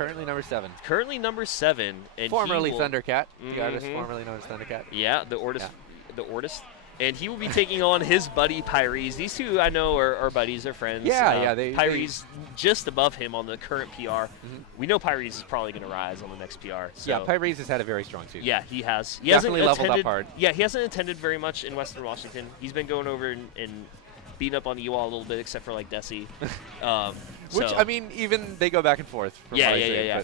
currently number 7. Currently number 7. And Formerly Thundercat, the artist formerly known as Thundercat. Yeah, the Ortist. And he will be taking on his buddy Pyreeze. These two I know are buddies, they're friends. Yeah, Pyreeze just above him on the current PR. We know Pyreeze is probably going to rise on the next PR. So. Yeah, Pyreeze has had a very strong season. Yeah, he has. He definitely hasn't leveled up hard. Yeah, he hasn't attended very much in Western Washington. He's been going over and beating up on Ewall a little bit, except for like Desi. Which, I mean, even they go back and forth. Yeah.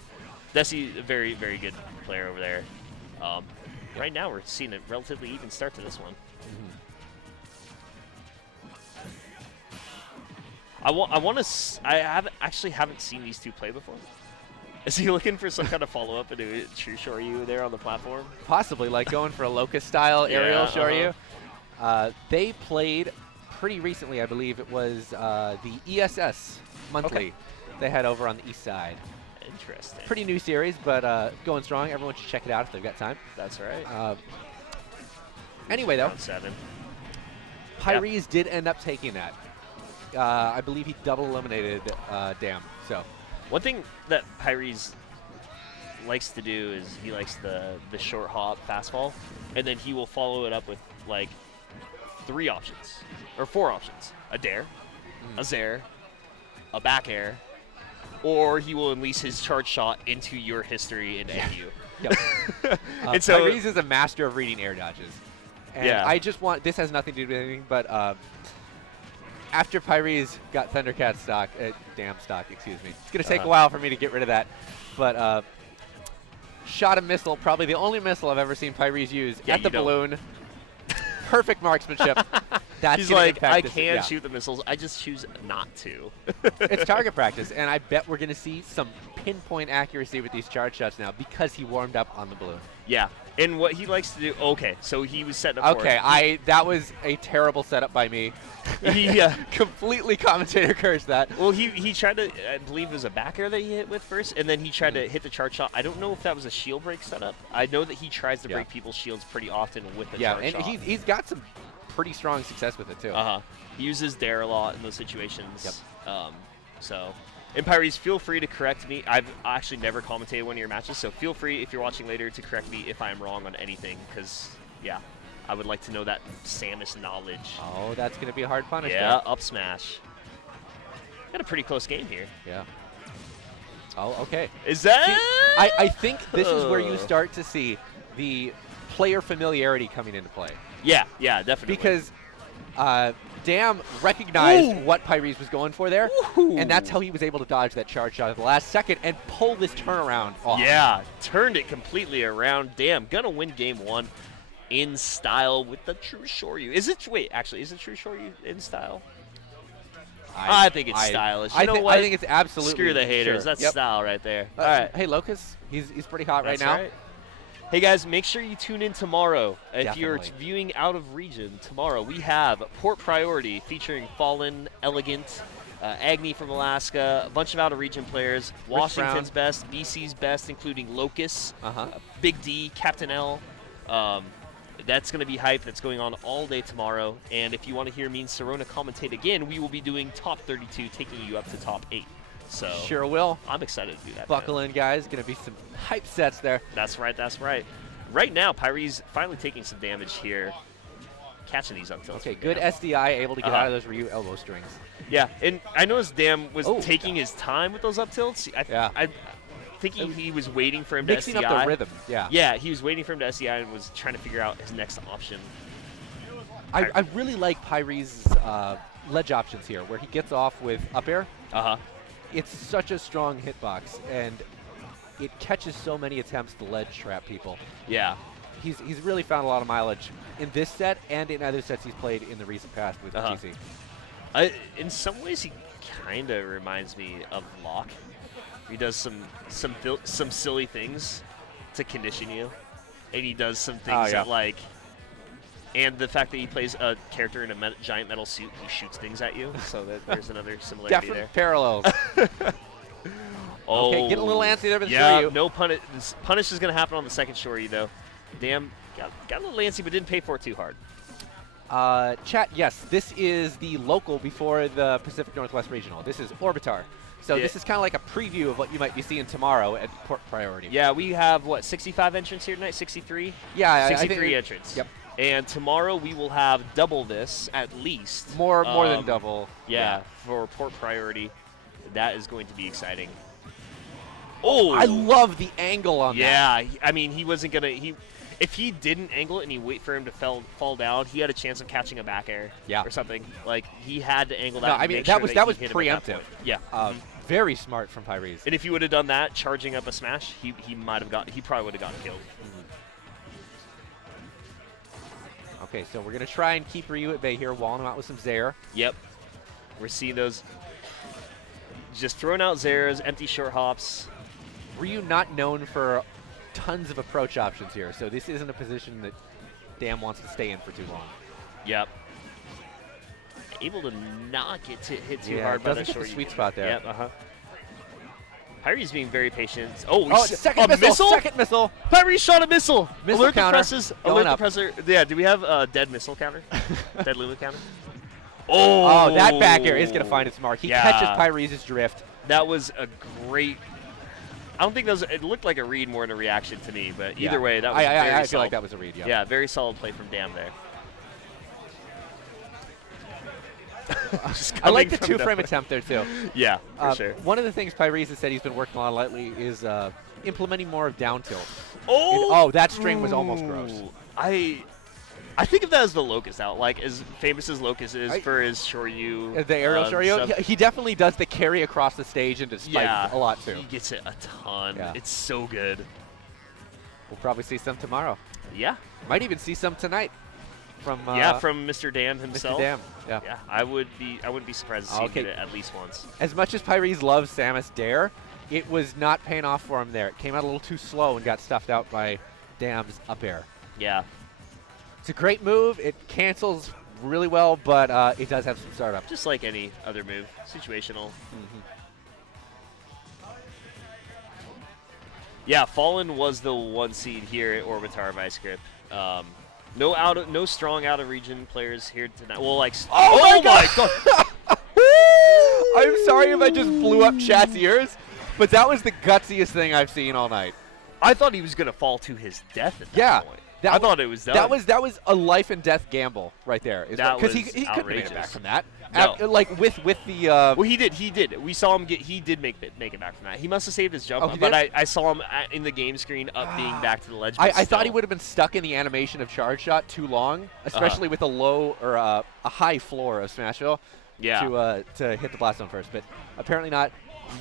Desi, a very, very good player over there. Right now, we're seeing a relatively even start to this one. I haven't seen these two play before. Is he looking for some kind of follow-up into True Shoryu there on the platform? Possibly, like going for a Locust-style aerial Shoryu. They played pretty recently, I believe it was the ESS monthly. Okay. They had over on the east side. Interesting. Pretty new series, but going strong. Everyone should check it out if they've got time. That's right. Anyway, though, Round 7. Pyreeze did end up taking that. I believe he double eliminated Dam. So one thing that Pyreeze likes to do is he likes the short hop fastball, and then he will follow it up with like 3 options or 4 options: a dare, a zair, a back air, or he will unleash his charge shot into your history and end you. Yep. And so Pyreeze is a master of reading air dodges. And I just want, this has nothing to do with anything, but after Pyreeze got Thundercat stock, Dam stock, excuse me. It's going to take a while for me to get rid of that. But shot a missile, probably the only missile I've ever seen Pyreeze use at the balloon. Perfect marksmanship. That's He's like, I this, can shoot the missiles. I just choose not to. It's target practice, and I bet we're going to see some pinpoint accuracy with these charge shots now because he warmed up on the balloon. Yeah, and what he likes to do. Okay, so he was setting up. Okay, that was a terrible setup by me. He completely commentator cursed that. Well, he tried to. I believe it was a back air that he hit with first, and then he tried to hit the charge shot. I don't know if that was a shield break setup. I know that he tries to break people's shields pretty often with the charge shot. And he's got some pretty strong success with it too. He uses dare a lot in those situations. Yep. And Pyreeze, feel free to correct me. I've actually never commentated one of your matches, so feel free if you're watching later to correct me if I'm wrong on anything, because I would like to know that Samus knowledge. Oh, that's going to be a hard punish. Yeah, up smash. Got a pretty close game here. Yeah. Oh, okay. Is that? See, I think this is where you start to see the player familiarity coming into play. Yeah, definitely. Because Dam recognized what Pyreeze was going for there, and that's how he was able to dodge that charge shot at the last second and pull this turnaround off. Yeah, turned it completely around. Dam, gonna win game 1 in style with the True Shoryu. Is it True Shoryu in style? I think it's stylish. You know what? I think it's absolutely. Screw the haters. Sure. That's style right there. All right. Hey, Locust, he's pretty hot right now. Right. Hey guys, make sure you tune in tomorrow. If you're Definitely. viewing out of region, tomorrow we have Port Priority featuring Fallen, Elegant, Agni from Alaska, a bunch of out of region players, Washington's best, BC's best, including Locust, Big D, Captain L. That's going to be hype. That's going on all day tomorrow. And if you want to hear me and Serona commentate again, we will be doing top 32, taking you up to top 8. So sure will. I'm excited to do that. Buckle in, guys. Going to be some hype sets there. That's right. Right now, Pyreeze finally taking some damage here. Catching these up tilts. Okay, good SDI, able to get out of those Ryu elbow strings. Yeah, and I noticed Dam was taking his time with those up tilts. I thinking he was waiting for him to SDI. Mixing up the rhythm, Yeah, he was waiting for him to SDI and was trying to figure out his next option. I really like Pyreeze's ledge options here, where he gets off with up air. It's such a strong hitbox, and it catches so many attempts to ledge trap people. Yeah. He's really found a lot of mileage in this set and in other sets he's played in the recent past with TC. In some ways, he kind of reminds me of Locke. He does some silly things to condition you, and he does some things that like. And the fact that he plays a character in a giant metal suit, he shoots things at you. So there's another similarity Definite there. parallels. Okay, get a little antsy there with the Shoryu. Shoryu. No punish. Punish is going to happen on the second Shoryu, though. Damn, got a little antsy, but didn't pay for it too hard. Chat, yes, this is the local before the Pacific Northwest Regional. This is Orbitar. So this is kind of like a preview of what you might be seeing tomorrow at Port Priority. Yeah, we have, what, 65 entrants here tonight? 63? Yeah, 63 entrants. Yep. And tomorrow we will have double this, at least. More than double. Yeah, for Port Priority. That is going to be exciting. Oh! I love the angle on that. Yeah, I mean, he wasn't going to... If he didn't angle it and he wait for him to fall down, he had a chance of catching a back air or something. Like, he had to angle that. No, I mean, that was preemptive. Yeah. Very smart from Pyreeze. And if he would have done that, charging up a smash, he probably would have gotten killed. Okay, so we're going to try and keep Ryu at bay here, walling him out with some Zair. Yep. We're seeing those just throwing out Zairs, empty short hops. Ryu not known for tons of approach options here, so this isn't a position that Dam wants to stay in for too long. Yep. Able to not get hit too hard by that short sweet spot there. Yep, Pyreeze being very patient. Second missile! Second missile! Pyreeze shot a missile! Missile counter. Alert the presser. Yeah, do we have a dead missile counter? Dead Lulu counter? Oh, that back air is going to find its mark. He catches Pyreeze's drift. That was a great... I don't think it looked like a read more than a reaction to me, but either way, that was very solid. I feel like that was a read, yeah. Yeah, very solid play from Dam there. I like the two-frame attempt there, too. Yeah, for sure. One of the things Pyreeze has said he's been working on lately is implementing more of down tilt. Oh! That string was almost gross. I think of that as the Locust out, like as famous as Locust is for his Shoryu. The aerial Shoryu? He definitely does the carry across the stage into spike a lot, too. He gets it a ton. Yeah. It's so good. We'll probably see some tomorrow. Yeah. Might even see some tonight. From Mr. Dam himself. Mr. Dam, yeah. I wouldn't be surprised to see him at least once. As much as Pyreeze loves Samus Dare, it was not paying off for him there. It came out a little too slow and got stuffed out by Dam's up air. Yeah. It's a great move. It cancels really well, but it does have some startup. Just like any other move, situational. Yeah, Fallen was the 1 seed here at Orbitar Vice Grip. No strong out of region players here tonight. Well, like oh my god! I'm sorry if I just blew up chat's ears, but that was the gutsiest thing I've seen all night. I thought he was gonna fall to his death at that point. I thought it was done. That was a life and death gamble right there. Because he couldn't make it back from that. No. Like with the. Well, he did. We saw him he did make it back from that. He must have saved his jump, but I saw him in the game screen being back to the ledge. I thought he would have been stuck in the animation of charge shot too long, especially with a low or a high floor of Smashville. Yeah. To hit the blast zone first, but apparently not.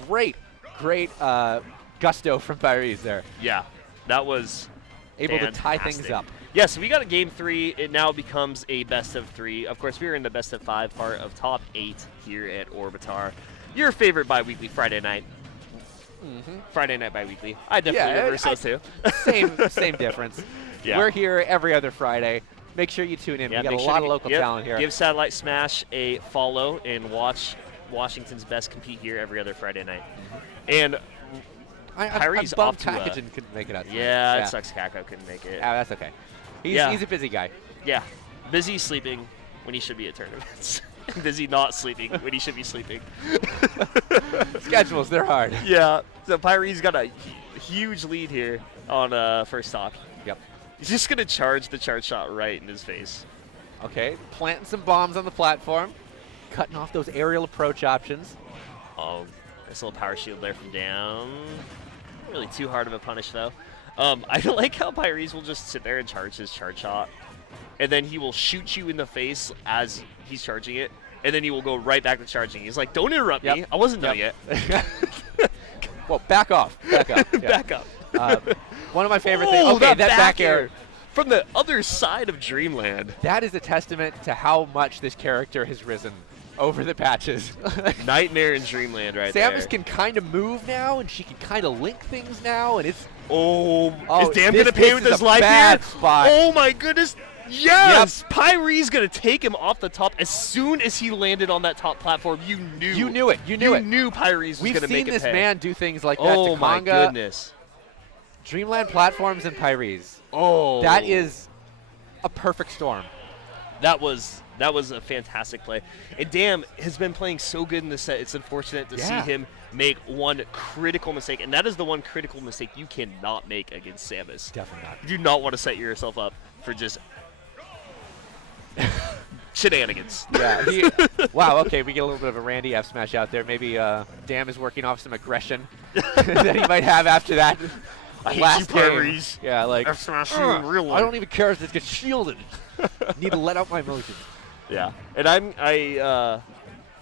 Great gusto from Pyreeze there. Yeah, that was. Able fantastic. To tie things up. Yeah, so we got a game 3. It now becomes a best of 3. Of course, we are in the best of 5 part of top 8 here at Orbitar. Your favorite bi-weekly Friday night. Friday night bi-weekly. I definitely remember so too. Same difference. Yeah. We're here every other Friday. Make sure you tune in. Yeah, we got a lot of local talent here. Give Satellite Smash a follow and watch Washington's best compete here every other Friday night. And Pyreeze I'm off to Packaging couldn't make it out. Yeah, it sucks Kako couldn't make it. That's okay. He's a busy guy. Yeah, busy sleeping when he should be at tournaments. Busy not sleeping when he should be sleeping. Schedules, they're hard. Yeah, so Pyreeze got a huge lead here on first stock. Yep. He's just going to charge the charge shot right in his face. Okay, planting some bombs on the platform, cutting off those aerial approach options. Oh, nice little power shield there from Dam. Not really too hard of a punish, though. I like how Pyreeze will just sit there and charge his charge shot, and then he will shoot you in the face as he's charging it, and then he will go right back to charging. He's like, don't interrupt me. I wasn't done yet. Well, back off. Back up. Yeah. Back up. One of my favorite things. Okay, that back air. From the other side of Dreamland. That is a testament to how much this character has risen over the patches. Nightmare in Dreamland right there. Samus can kind of move now, and she can kind of link things now, and it's... is Dam going to pay with his life here? Spot. Oh, my goodness. Yes! Yep. Pyreeze going to take him off the top. As soon as he landed on that top platform, you knew. You knew it. You knew Pyreeze was going to make it pay. We've seen this man do things like that to Oh, my goodness. Dreamland platforms and Pyreeze. Oh. That is a perfect storm. That was a fantastic play. And Dam has been playing so good in the set. It's unfortunate to see him make one critical mistake, and that is the one critical mistake you cannot make against Samus. Definitely not. You do not want to set yourself up for just shenanigans. Yeah. Wow, okay, we get a little bit of a Randy F smash out there. Maybe Dam is working off some aggression that he might have after that. I hate last you, game. Pyreeze. Yeah, like, F smash you in real life. I don't even care if this gets shielded. Need to let out my emotions. Yeah, and I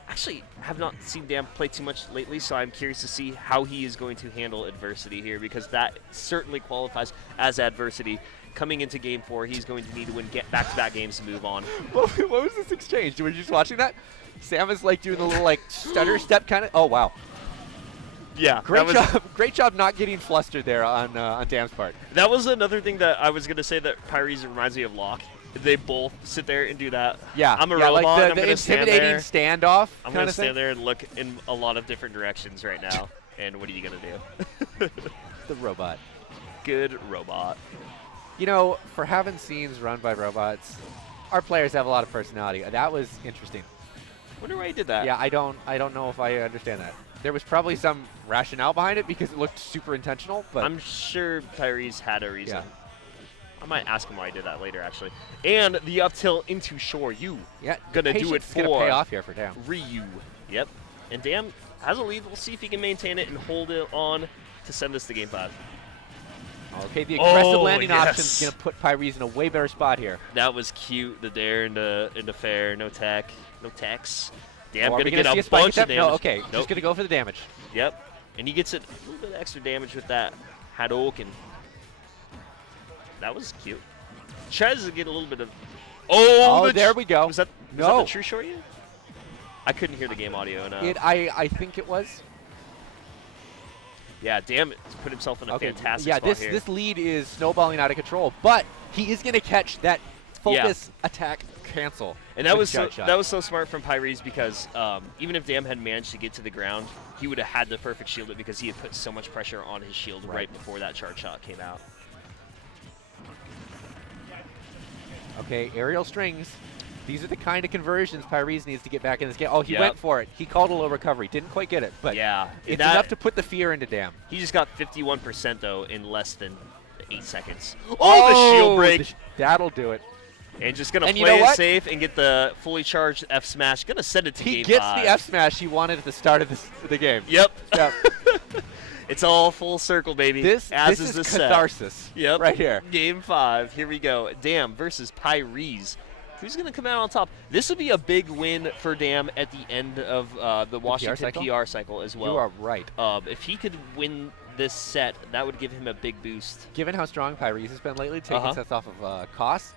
actually have not seen Dam play too much lately, so I'm curious to see how he is going to handle adversity here, because that certainly qualifies as adversity. Coming into Game 4, he's going to need to win back-to-back games to move on. What was this exchange? Were you just watching that? Samus like doing the little like stutter step kind of. Oh wow. Yeah, Great job not getting flustered there on Dam's part. That was another thing that I was gonna say that Pyreeze reminds me of Locke. They both sit there and do that. Yeah, I'm a like robot. I'm the gonna intimidating stand standoff. I'm gonna stand there and look in a lot of different directions right now. And what are you gonna do? The robot. Good robot. You know, for having scenes run by robots, our players have a lot of personality. That was interesting. Wonder why he did that. Yeah, I don't know if I understand that. There was probably some rationale behind it because it looked super intentional, but I'm sure Pyreeze had a reason. Yeah. I might ask him why he did that later, actually. And the up tilt into shore. Gonna do it for gonna pay off here for Dam. Ryu. Yep. And Dam has a lead. We'll see if he can maintain it and hold it on to send this to Game 5. Okay, the aggressive landing yes. option's gonna put Pyreeze in a way better spot here. That was cute. The dare into fair. No tech. No techs. Dam Are we gonna get see a spike bunch of attempt? damage. No, okay, Nope. just gonna go for the damage. Yep. And he gets a little bit of extra damage with that Hadouken. That was cute. Tries to get a little bit of. Oh, there we go. Was that the true short you? I couldn't hear the game audio enough. I think it was. Yeah, Dam put himself in a fantastic spot here. This lead is snowballing out of control, but he is going to catch that focus attack cancel. And that was so smart from Pyreeze, because even if Dam had managed to get to the ground, he would have had the perfect shield it, because he had put so much pressure on his shield right before that charge shot came out. Okay, aerial strings. These are the kind of conversions Pyreeze needs to get back in this game. Oh, he went for it. He called a low recovery. Didn't quite get it, but it's enough to put the fear into Dam. He just got 51%, though, in less than 8 seconds. Oh, the shield break. That'll do it. And just going to play it safe and get the fully charged F smash. Going to send it to Game 5. He gets the F smash he wanted at the start of the game. Yep. It's all full circle, baby. This is catharsis. Yep. Right here. Game 5. Here we go. Dam versus Pyreeze. Who's going to come out on top? This would be a big win for Dam at the end of the Washington PR cycle as well. You are right. If he could win this set, that would give him a big boost. Given how strong Pyreeze has been lately, taking sets off of Koss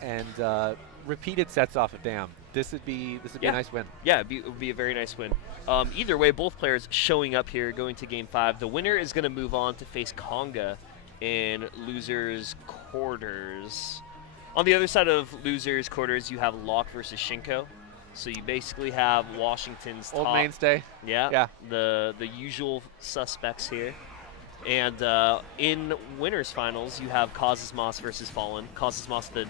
and repeated sets off of Dam, this would be a nice win. Yeah, it would be a very nice win. Either way, both players showing up here, going to Game 5. The winner is going to move on to face Konga in losers quarters. On the other side of losers quarters, you have Locke versus Shinko. So you basically have Washington's old top mainstay. Yeah. The usual suspects here. And in winners finals, you have Cosmos versus Fallen. Cosmos, the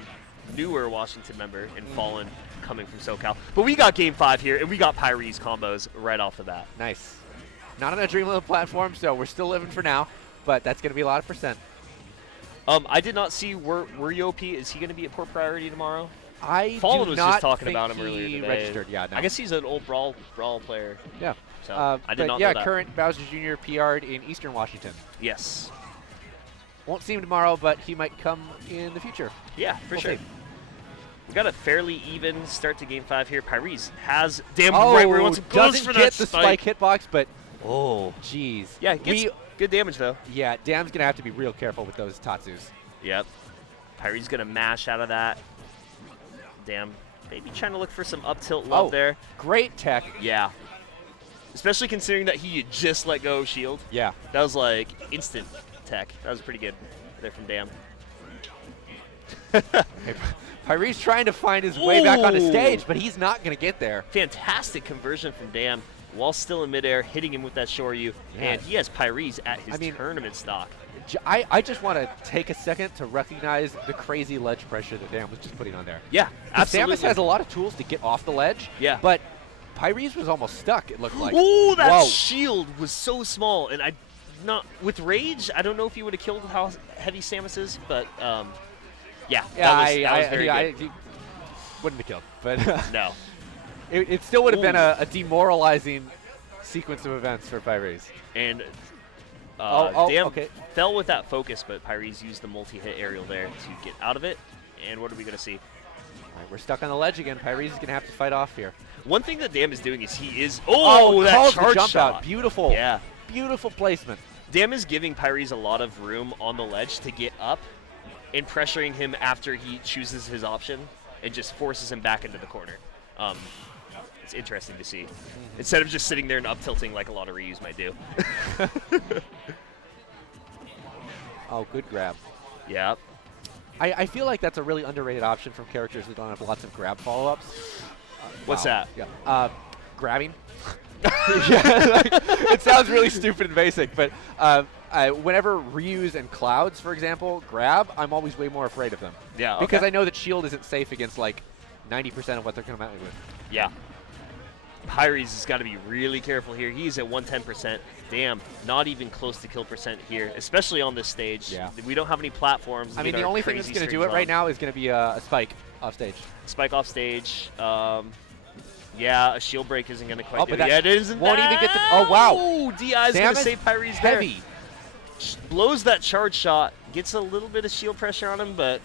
newer Washington member, and Fallen coming from SoCal. But we got Game 5 here, and we got Pyreeze combos right off the bat. Nice. Not on a Dreamland platform, so we're still living for now, but that's going to be a lot of percent. I did not see were you OP. Is he going to be at Port Priority tomorrow? Fallen was just talking about him earlier today. Registered, yeah. No. I guess he's an old brawl player. Yeah. So I did not know that. Current Bowser Jr. PR'd in Eastern Washington. Yes. Won't see him tomorrow, but he might come in the future. Yeah, for sure. See. We got a fairly even start to Game 5 here. Pyreeze has right where he wants to go for that spike hitbox, but jeez. Yeah, gets good damage though. Yeah, Dam's gonna have to be real careful with those Tatsus. Yep. Pyreeze's gonna mash out of that. Dam, maybe trying to look for some up tilt love there. Great tech. Yeah. Especially considering that he had just let go of shield. Yeah. That was like instant tech. That was pretty good there from Dam. Pyreeze trying to find his way back on the stage, but he's not going to get there. Fantastic conversion from Dam while still in midair, hitting him with that Shoryu. Yeah. And he has Pyreeze at his tournament stock. I just want to take a second to recognize the crazy ledge pressure that Dam was just putting on there. Yeah, absolutely. Samus has a lot of tools to get off the ledge. Yeah. But Pyreeze was almost stuck, it looked like. Oh, that Whoa. shield was so small, and with Rage, I don't know if he would have killed how heavy Samus is, but yeah, that was very good. He wouldn't have killed, but no. It still would have been a demoralizing sequence of events for Pyreeze. And damn, fell with that focus, but Pyreeze used the multi-hit aerial there to get out of it. And what are we going to see? All right, we're stuck on the ledge again. Pyreeze is going to have to fight off here. One thing that Dam is doing is he is that charge jump shot. Out. Beautiful. Yeah. Beautiful placement. Dam is giving Pyreeze a lot of room on the ledge to get up and pressuring him after he chooses his option and just forces him back into the corner. It's interesting to see. Instead of just sitting there and up tilting like a lot of Ryus might do. Oh, good grab. Yeah. I feel like that's a really underrated option from characters that don't have lots of grab follow-ups. What's that? Yeah. Grabbing. It sounds really stupid and basic, but whenever Ryus and Clouds, for example, grab, I'm always way more afraid of them. Yeah. Okay. Because I know that shield isn't safe against like 90% of what they're going to come out with. Yeah. Pyreeze has got to be really careful here. He's at 110%. Damn, not even close to kill percent here, especially on this stage. Yeah. We don't have any platforms. I mean, the only thing that's going to do it right now is going to be a spike off stage. Spike off stage. Yeah, a shield break isn't going to quite do it. Yeah, it isn't. Won't even get the. Oh, wow. Oh, DI is going to save Pyreeze heavy. There. Blows that charge shot. Gets a little bit of shield pressure on him, but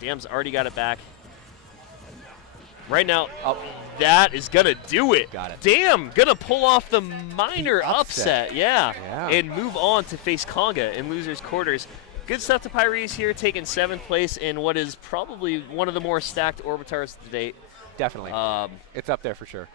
Dam's already got it back. Right now, that is going to do it. Got it. Damn, going to pull off the minor upset. Yeah. And move on to face Conga in losers quarters. Good stuff to Pyreeze here, taking 7th place in what is probably one of the more stacked Orbitars to date. Definitely. It's up there for sure.